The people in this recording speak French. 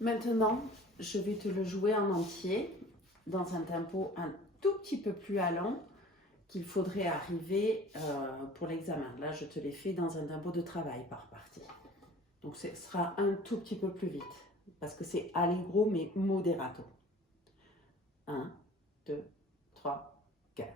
Maintenant, je vais te le jouer en entier, dans un tempo un tout petit peu plus lent qu'il faudrait arriver pour l'examen. Là, je te l'ai fait dans un tempo de travail par partie. Donc, ce sera un tout petit peu plus vite, parce que c'est allegro mais moderato. 1, 2, 3, 4.